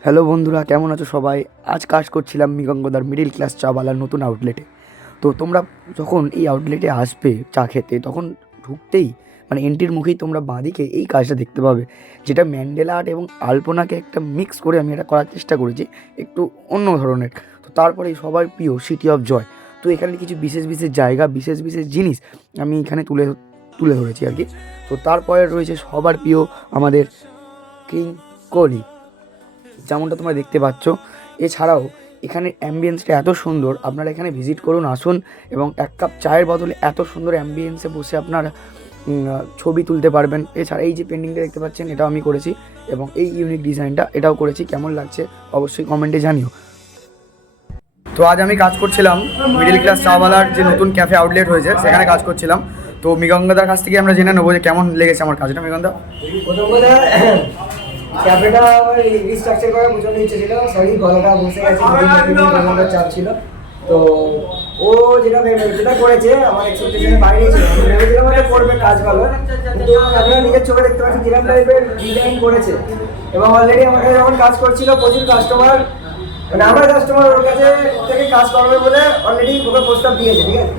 Hello বন্ধুরা, কেমন আছো সবাই? আজ কাজ করছিলাম মৃগঙ্গদার মিডিল ক্লাস চাওয়ালার নতুন আউটলেটে। তো তোমরা যখন এই আউটলেটে আসবে চা খেতে, তখন ঢুকতেই মানে এন্ট্রির মুখেই তোমরা বাঁদিকে এই কাজটা দেখতে পাবে, যেটা ম্যান্ডেলা আর্ট এবং আলপনাকে একটা মিক্স করে আমি এটা করার চেষ্টা করেছি, একটু অন্য ধরনের। তো তারপরেই সবার প্রিয় সিটি অফ জয়। তো এখানে কিছু বিশেষ বিশেষ জায়গা, বিশেষ বিশেষ জিনিস আমি এখানে তুলে তুলে ধরেছি আর কি। তো তারপরে রয়েছে সবার প্রিয় আমাদের কিং কোহলি, যেমনটা তোমরা দেখতে পাচ্ছ। এছাড়াও এখানের অ্যাম্বিয়েন্সটা এত সুন্দর, আপনারা এখানে ভিজিট করুন, আসুন এবং এক কাপ চায়ের বদলে এত সুন্দর অ্যাম্বিয়েন্সে বসে আপনারা ছবি তুলতে পারবেন। এছাড়া এই যে পেন্টিংটা দেখতে পাচ্ছেন, এটাও আমি করেছি এবং এই ইউনিক ডিজাইনটা এটাও করেছি। কেমন লাগছে অবশ্যই কমেন্টে জানিও। তো আজ আমি কাজ করছিলাম মিডিল ক্লাস চাওয়ালার যে নতুন ক্যাফে আউটলেট হয়েছে, সেখানে কাজ করছিলাম। তো মৃগঙ্গদার কাছ থেকে আমরা জেনে নেবো যে কেমন লেগেছে আমার কাজটা। মৃগঙ্গদা, প্রথম কথা ক্যাফেটা আমার রিস্ট্রাকচার করার প্রচন্ড ইচ্ছে ছিল। সরি, গলাটা বসে গেছে, গলাটা চাপ ছিল। তো ও যেটা করেছে আমার এক্সপেকটেশনের বাইরেই ছিল। আমি ভেবেছিলাম হয়তো করবে কাজ ভালো, কিন্তু আপনারা নিজের চোখে দেখতে পাচ্ছেন যেরকম টাইপের ডিজাইন করেছে। এবং অলরেডি আমার কাছে যখন কাজ করছিল প্রচুর কাস্টমার, মানে আমার কাস্টমার ওর কাছে থেকে কাজ করবে বলে অলরেডি ওকে প্রস্তাব দিয়েছে, ঠিক আছে।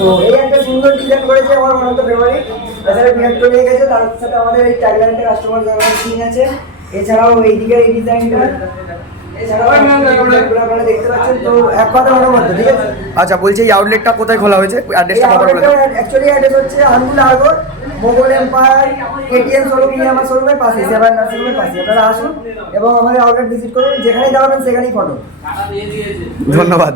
তো এই একটা সুন্দর ডিজাইন করেছে, আমার মনে হতো ফেভারিট। এছাড়া বিরাট কোহলি গেছে, তার সাথে আমাদের এই টাইগারের কাস্টমার সিন আছে। এছাড়াও এইদিকে এই ডিজাইনটা, এছাড়াও আপনারা দেখতে পাচ্ছেন। তো এক কথা মনে মতো, ঠিক আছে। আচ্ছা বলছি এই আউটলেটটা কোথায় খোলা হয়েছে, অ্যাড্রেসটা কথা বলে দাও। অ্যাকচুয়ালি অ্যাড্রেস হচ্ছে আন্দুল আগর মোগল এম্পায়ার কেটিএম শোরুম, ইয়ামা শোরুমের পাশে, সেভার নার্সিংয়ের পাশে। আপনারা আসুন এবং আমাদের আউটলেট ভিজিট করুন, যেখানেই যাবেন সেখানেই ফটো। ধন্যবাদ।